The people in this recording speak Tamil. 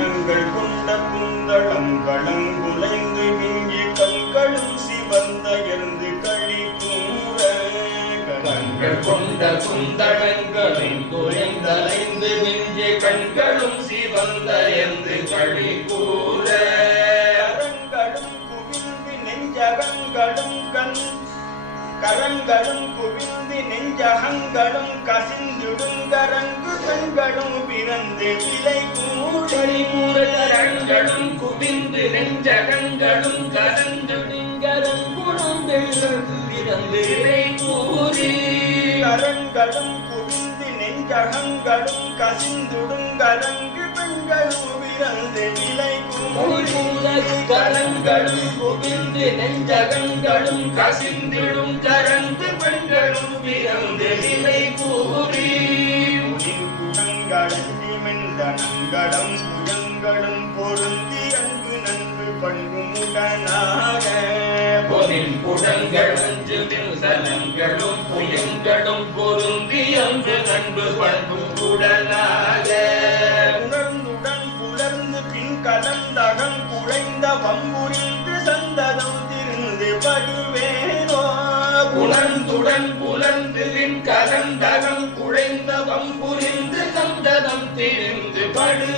குணங்கள் கொண்ட குந்தளம் களங்குலைந்து விங்கி கண்களும் சிவந்தயர்ந்து களி கூற கண்கள் கொண்ட குந்தளங்களும் குலைந்தலைந்து விங்கி கண்களும் சிவந்தயர்ந்து களி கூற கரங்களும் குவிந்து நெஞ்சகங்களும் கரங்களும் குவிந்து நெஞ்சகங்களும் கசிந்துடும் கரங்கு கண்களும் பிறந்து விலை கூற கரங்களும் குவிந்து நெஞ்சகங்களும் கரங்களும் கரங்குணம் பிறந்து விலை கூறி கரங்களும் குவிந்து நெஞ்சகங்களும் கசிந்துடும் கரங்கு பெண்களும் பிறந்து விலை கூற கரங்களும் குவிந்து நெஞ்சகங்களும் கசிந்திடும் கரந்து பெண்களும் பிறந்து விலை கூறி குணங்களி மெந்தனங்களும் புயங்களும் பொருந்தி அன்பு நன்பு பண்புமுடனாக பொனின் குடங்கள் அஞ்சு மின்சலங்களும் புயங்களும் பொருந்தி அன்பு நன்பு பண்புமுடனாக உணர்ந்துடன் புலர்ந்து பின் கலந்தகம் குழைந்த வம்புரிந்து சந்ததம் திருந்து படுவேனோ உணர்ந்துடன் புலர்ந்து பின் கலந்தகம் குழைந்த வம்புரிந்து சந்ததம் திருந்து படு